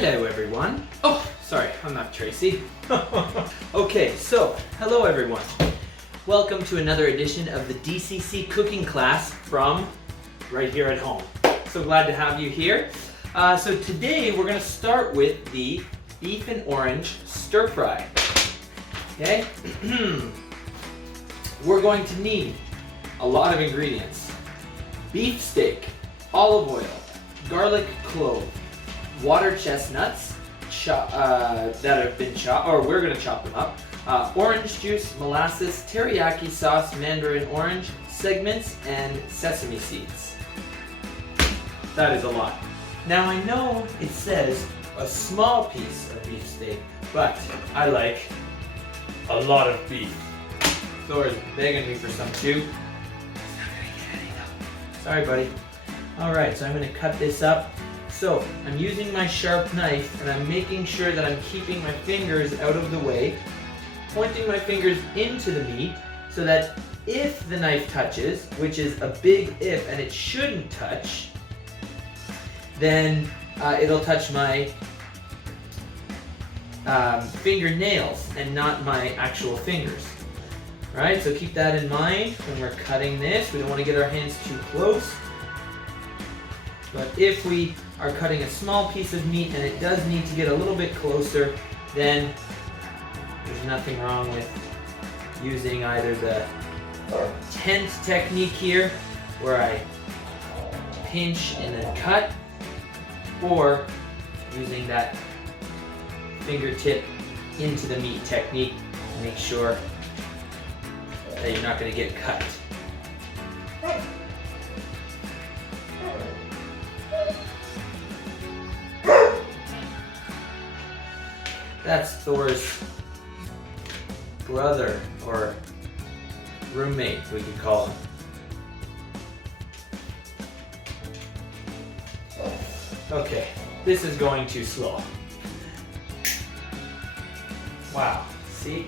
Hello everyone. Oh, sorry, I'm not Tracy. Okay, so, hello everyone. Welcome to another edition of the DCC cooking class from right here at home. So glad to have you here. So today we're going to start with the beef and orange stir fry. Okay? We're going to need a lot of ingredients. Beef steak, olive oil, garlic clove, water chestnuts that have been chopped, or we're going to chop them up, orange juice, molasses, teriyaki sauce, mandarin orange, segments, and sesame seeds. That is a lot. Now I know it says a small piece of beef steak, but I like a lot of beef. Thor's begging me for some too. He's not going to get any though. Sorry, buddy. Alright, so I'm going to cut this up. So, I'm using my sharp knife and I'm making sure that I'm keeping my fingers out of the way, pointing my fingers into the meat so that if the knife touches, which is a big if and it shouldn't touch, then it'll touch my fingernails and not my actual fingers. Alright, so keep that in mind when we're cutting this. We don't want to get our hands too close. But if we are cutting a small piece of meat and it does need to get a little bit closer, then there's nothing wrong with using either the tent technique here, where I pinch and then cut, or using that fingertip into the meat technique to make sure that you're not going to get cut. That's Thor's brother, or roommate, we could call him. Okay, this is going too slow. Wow, see?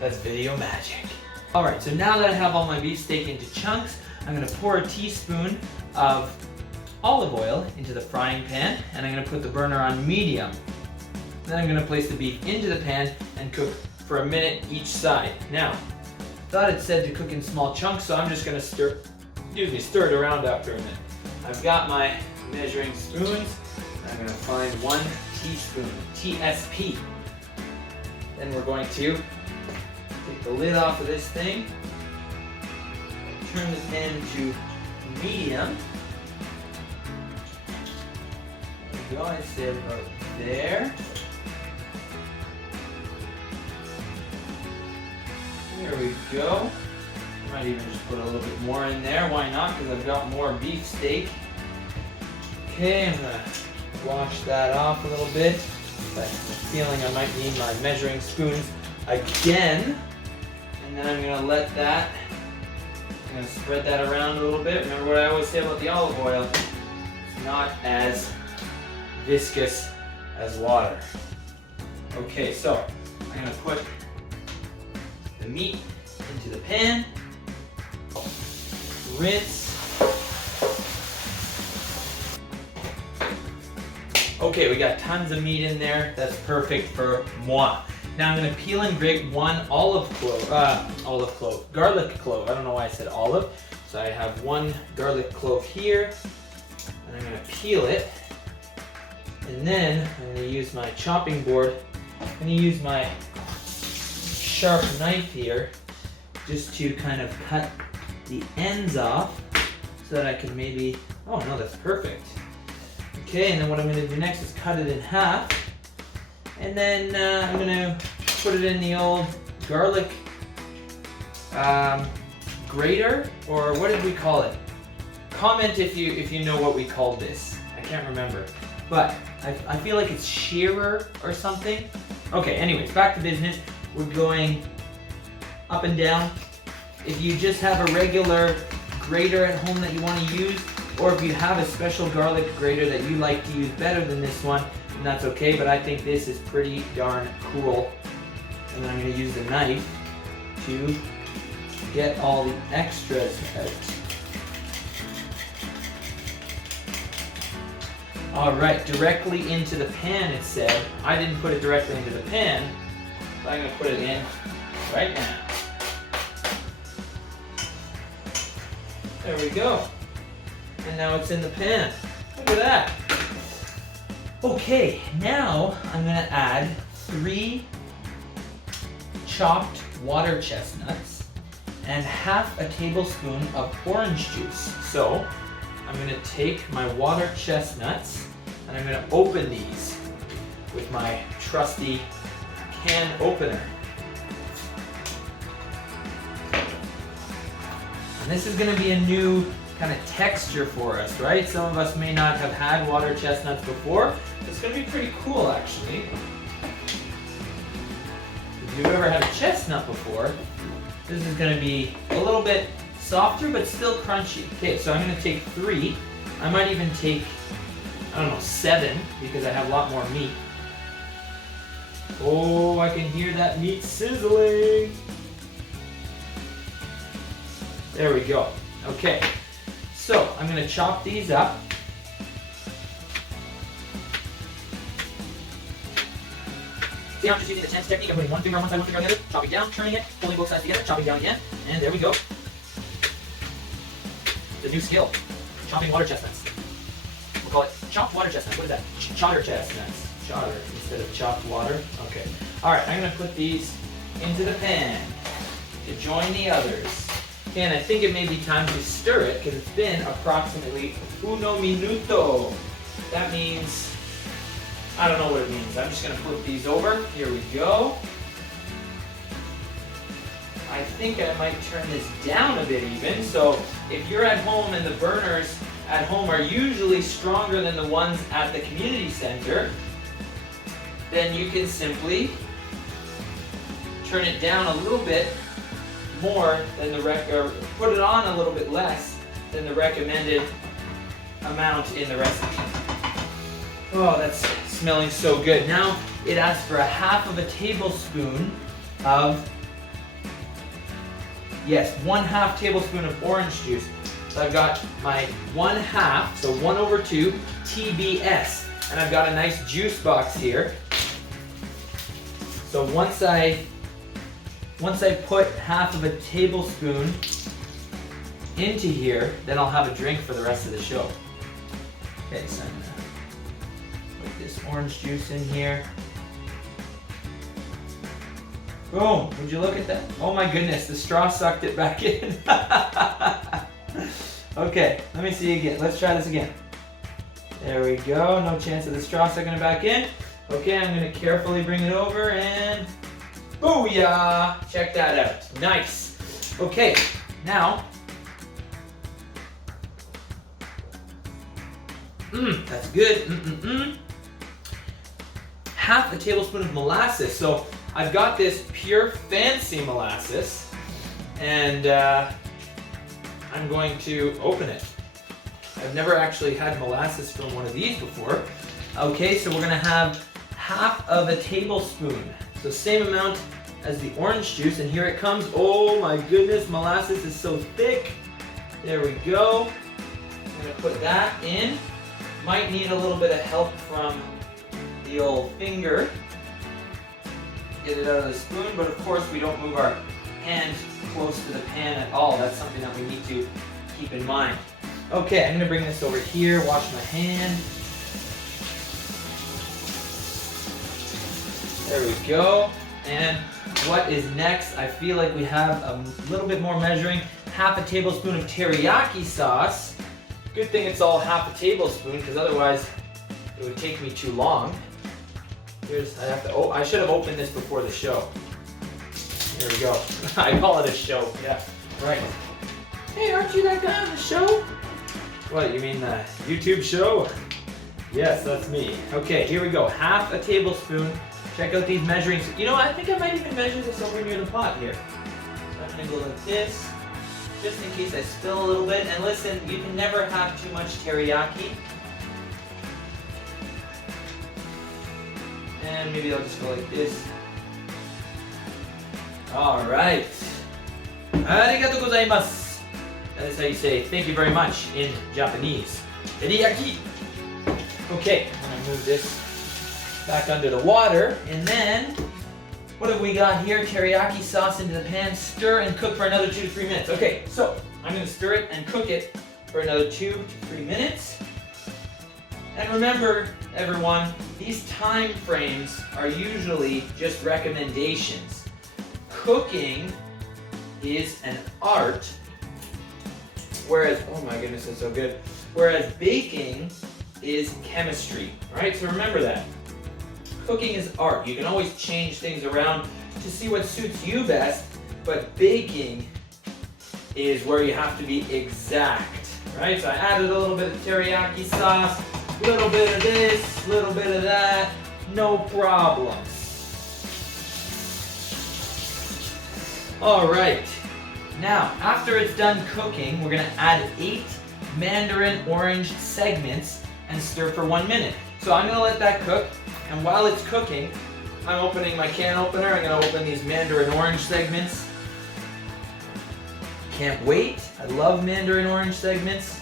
That's video magic. Alright, so now that I have all my beef steak into chunks, I'm going to pour a teaspoon of olive oil into the frying pan, and I'm going to put the burner on medium. Then I'm going to place the beef into the pan and cook for a minute each side. Now, thought it said to cook in small chunks, so I'm just going to stir it around after a minute. I've got my measuring spoons. I'm going to find 1 teaspoon, TSP. Then we're going to take the lid off of this thing, turn the pan to medium. There we go, I said about there. There we go. I might even just put a little bit more in there. Why not? Because I've got more beef steak. Okay, I'm going to wash that off a little bit. I have a feeling I might need my measuring spoons again. And then I'm going to let that, I'm going to spread that around a little bit. Remember what I always say about the olive oil? It's not as viscous as water. Okay, so I'm going to put the meat into the pan, rinse. Okay, we got tons of meat in there. That's perfect for moi. Now I'm going to peel and grate 1 garlic clove. I don't know why I said olive. So I have 1 garlic clove here, and I'm going to peel it. And then I'm going to use my chopping board. I'm going to use my sharp knife here just to kind of cut the ends off so that I can maybe, oh no, that's perfect. Okay, and then what I'm going to do next is cut it in half, and then I'm going to put it in the old garlic grater, or what did we call it? Comment if you know what we called this. I can't remember, but I feel like it's shearer or something. Okay, anyways, back to business. We're going up and down. If you just have a regular grater at home that you want to use, or if you have a special garlic grater that you like to use better than this one, then that's okay, but I think this is pretty darn cool. And then I'm going to use the knife to get all the extras out. Alright, directly into the pan it said. I didn't put it directly into the pan, but I'm going to put it in right now. There we go. And now it's in the pan. Look at that. Okay, now I'm going to add 3 chopped water chestnuts and half a tablespoon of orange juice. So I'm going to take my water chestnuts and I'm going to open these with my trusty can opener. And this is going to be a new kind of texture for us, right? Some of us may not have had water chestnuts before. It's going to be pretty cool, actually. If you've ever had a chestnut before, this is going to be a little bit softer, but still crunchy. Okay, so I'm going to take 3. I might even take, I don't know, 7, because I have a lot more meat. Oh, I can hear that meat sizzling. There we go. Okay, so I'm going to chop these up. See, I'm just using the tense technique. I'm putting one finger on one side, one finger on the other, chopping down, turning it, pulling both sides together, chopping down again, and there we go. The new skill, chopping water chestnuts. We'll call it chopped water chestnuts. What is that? Chotter chestnuts. Chotter instead of chopped water. Okay. All right, I'm going to put these into the pan to join the others. Okay, and I think it may be time to stir it because it's been approximately 1 minuto. That means, I don't know what it means. I'm just going to flip these over. Here we go. I think I might turn this down a bit even. So if you're at home and the burners at home are usually stronger than the ones at the community center, then you can simply turn it down a little bit more than the or put it on a little bit less than the recommended amount in the recipe. Oh, that's smelling so good. Now it asks for a half of a tablespoon of, yes, 1/2 tablespoon of orange juice. So I've got my 1/2, so 1/2 TBS, and I've got a nice juice box here. So once I put half of a tablespoon into here, then I'll have a drink for the rest of the show. Okay, so I'm gonna put this orange juice in here. Boom, would you look at that? Oh my goodness, the straw sucked it back in. Okay, let me see again. Let's try this again. There we go, no chance of the straw sucking it back in. Okay, I'm gonna carefully bring it over and booyah! Check that out. Nice. Okay, now, that's good. Half a tablespoon of molasses. So I've got this pure fancy molasses, and I'm going to open it. I've never actually had molasses from one of these before. Okay, so we're gonna have half of a tablespoon. So same amount as the orange juice, and here it comes. Oh my goodness, molasses is so thick. There we go. I'm gonna put that in. Might need a little bit of help from the old finger. Get it out of the spoon, but of course we don't move our hand close to the pan at all. That's something that we need to keep in mind. Okay, I'm gonna bring this over here, wash my hand. There we go. And what is next? I feel like we have a little bit more measuring. Half a tablespoon of teriyaki sauce. Good thing it's all half a tablespoon, because otherwise it would take me too long. I should have opened this before the show. There we go. I call it a show. Yeah, right. Hey, aren't you that guy on the show? What, you mean the YouTube show? Yes, that's me. Okay, here we go. Half a tablespoon. Check out these measurings. You know, I think I might even measure this over near the pot here. So I'm gonna go like this, just in case I spill a little bit. And listen, you can never have too much teriyaki. And maybe I'll just go like this. All right. Arigatou gozaimasu. That is how you say thank you very much in Japanese. Teriyaki. Okay, I'm gonna move this back under the water, and then what have we got here? Teriyaki sauce into the pan, stir and cook for another 2 to 3 minutes. Okay, so I'm gonna stir it and cook it for another 2 to 3 minutes. And remember, everyone, these time frames are usually just recommendations. Cooking is an art, whereas, oh my goodness, it's so good. Whereas baking is chemistry, right? So remember that. Cooking is art. You can always change things around to see what suits you best, but baking is where you have to be exact, right? So I added a little bit of teriyaki sauce, a little bit of this, a little bit of that, no problem. All right, now after it's done cooking, we're gonna add 8 mandarin orange segments and stir for 1 minute. So I'm gonna let that cook. And while it's cooking, I'm opening my can opener. I'm gonna open these mandarin orange segments. Can't wait. I love mandarin orange segments.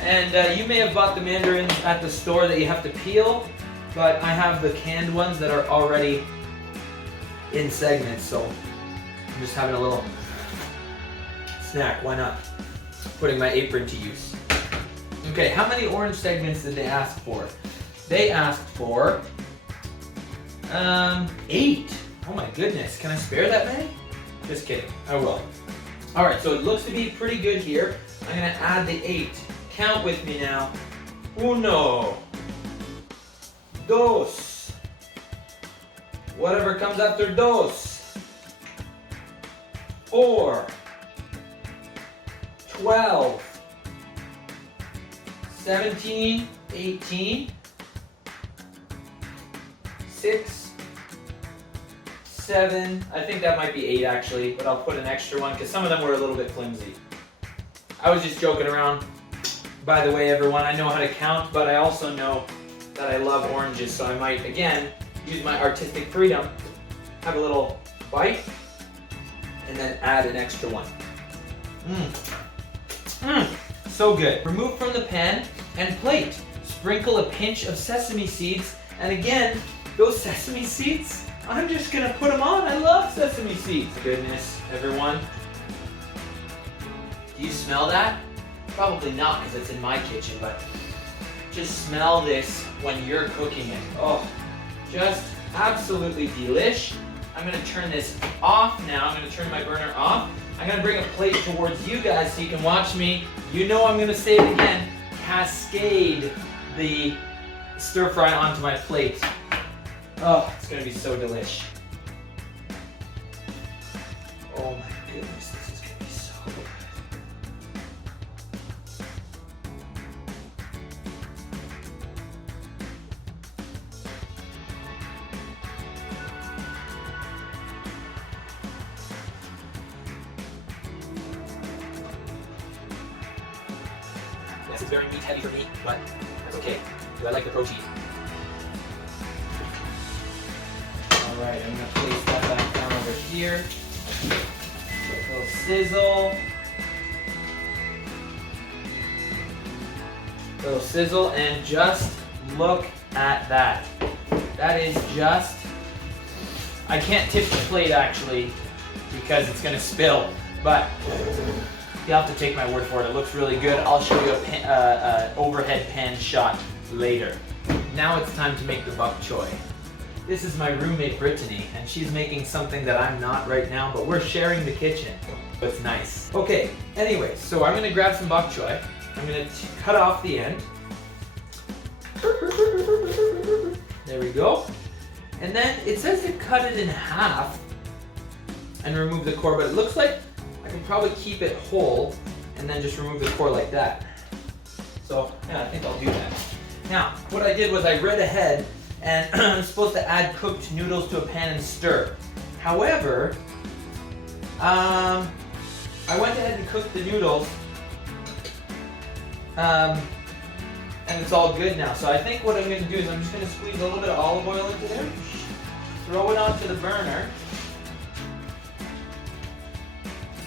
And you may have bought the mandarins at the store that you have to peel, but I have the canned ones that are already in segments, so I'm just having a little snack. Why not? Putting my apron to use. Okay, how many orange segments did they ask for? They asked for 8. Oh my goodness, can I spare that many? Just kidding, I will. All right, so it looks to be pretty good here. I'm gonna add the 8. Count with me now. 1, 2, whatever comes after dos, 4, 12, 17, 18, 6, 7, I think that might be 8 actually, but I'll put an extra one because some of them were a little bit flimsy. I was just joking around. By the way, everyone, I know how to count, but I also know that I love oranges, so I might, again, use my artistic freedom, have a little bite, and then add an extra one. So good. Remove from the pan and plate. Sprinkle a pinch of sesame seeds, and again, those sesame seeds, I'm just gonna put them on. I love sesame seeds. Goodness, everyone. Do you smell that? Probably not because it's in my kitchen, but just smell this when you're cooking it. Oh, just absolutely delish. I'm gonna turn this off now. I'm gonna turn my burner off. I'm gonna bring a plate towards you guys so you can watch me. You know I'm gonna say it again, cascade the stir fry onto my plate. Oh, it's gonna be so delish. Oh my goodness, this is gonna be so good. This is very meat heavy for me, but that's okay. I like the protein. Alright, I'm going to place that back down over here. A little sizzle. A little sizzle, and just look at that. That is just... I can't tip the plate actually because it's going to spill, but you'll have to take my word for it. It looks really good. I'll show you a overhead pan shot later. Now it's time to make the bok choy. This is my roommate Brittany, and she's making something that I'm not right now, but we're sharing the kitchen. It's nice. Okay, anyway, so I'm gonna grab some bok choy. I'm gonna cut off the end. There we go. And then it says to cut it in half and remove the core, but it looks like I can probably keep it whole and then just remove the core like that. So, yeah, I think I'll do that. Now, what I did was I read ahead, and I'm supposed to add cooked noodles to a pan and stir. However, I went ahead and cooked the noodles, and it's all good now. So I think what I'm going to do is I'm just going to squeeze a little bit of olive oil into there, throw it onto the burner,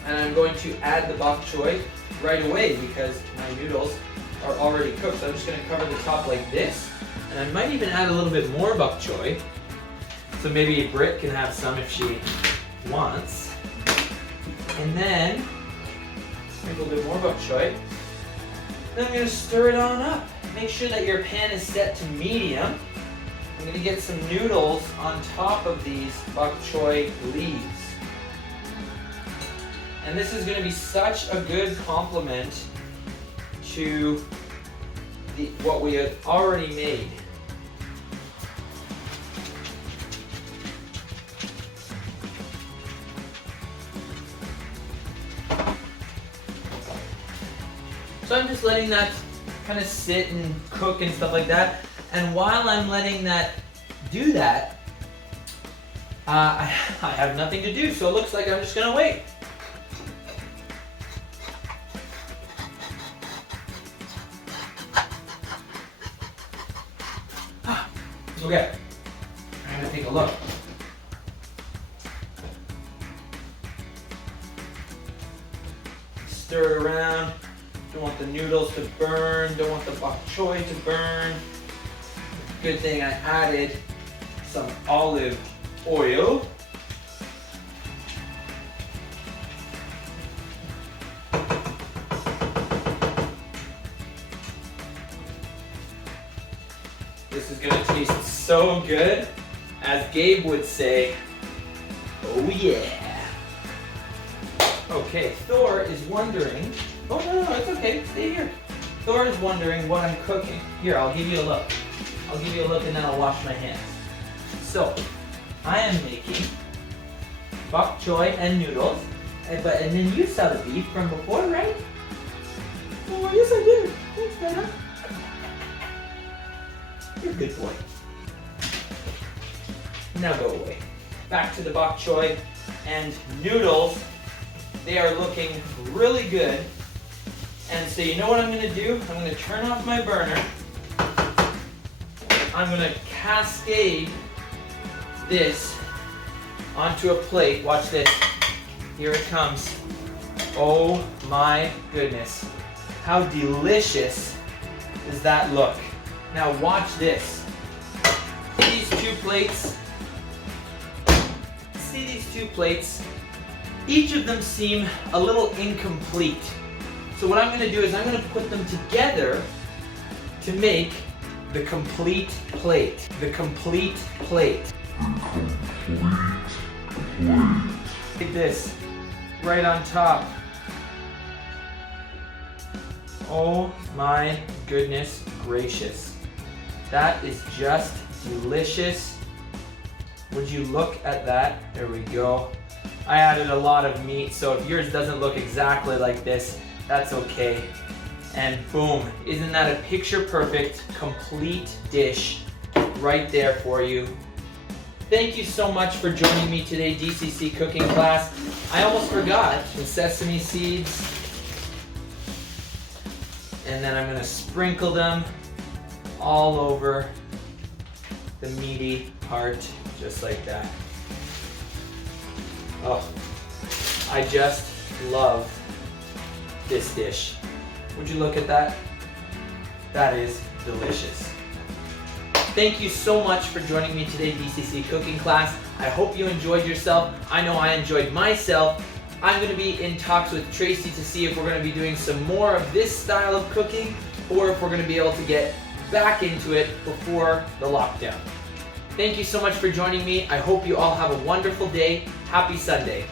And I'm going to add the bok choy right away because my noodles are already cooked. So I'm just going to cover the top like this. And I might even add a little bit more bok choy. So maybe Britt can have some if she wants. And then, a little bit more bok choy. Then I'm going to stir it on up. Make sure that your pan is set to medium. I'm going to get some noodles on top of these bok choy leaves. And this is going to be such a good complement to what we have already made. So I'm just letting that kind of sit and cook and stuff like that. And while I'm letting that do that, I have nothing to do. So it looks like I'm just going to wait. Okay, I'm going to take a look. Stir it around. Don't want the noodles to burn. Don't want the bok choy to burn. Good thing I added some olive oil. This is going to taste so good. As Gabe would say, oh yeah. Okay, Thor is wondering, oh no, it's okay, stay here. Thor is wondering what I'm cooking. Here, I'll give you a look. I'll give you a look and then I'll wash my hands. So, I am making bok choy and noodles. And then you saw the beef from before, right? Oh, yes I did. Thanks, Benna. You're a good boy. Now go away. Back to the bok choy and noodles. They are looking really good. And so you know what I'm going to do? I'm going to turn off my burner. I'm going to cascade this onto a plate. Watch this. Here it comes. Oh my goodness. How delicious does that look? Now watch this. See these two plates? See these two plates? Each of them seem a little incomplete. So what I'm going to do is I'm going to put them together to make the complete plate. The complete plate. Take this right on top. Oh my goodness gracious. That is just delicious. Would you look at that? There we go. I added a lot of meat, so if yours doesn't look exactly like this, that's okay. And boom, isn't that a picture perfect, complete dish right there for you? Thank you so much for joining me today, DCC cooking class. I almost forgot the sesame seeds. And then I'm gonna sprinkle them all over the meaty part, just like that. Oh, I just love this dish. Would you look at that? That is delicious. Thank you so much for joining me today, DCC cooking class. I hope you enjoyed yourself. I know I enjoyed myself. I'm going to be in talks with Tracy to see if we're going to be doing some more of this style of cooking or if we're going to be able to get back into it before the lockdown. Thank you so much for joining me. I hope you all have a wonderful day. Happy Sunday.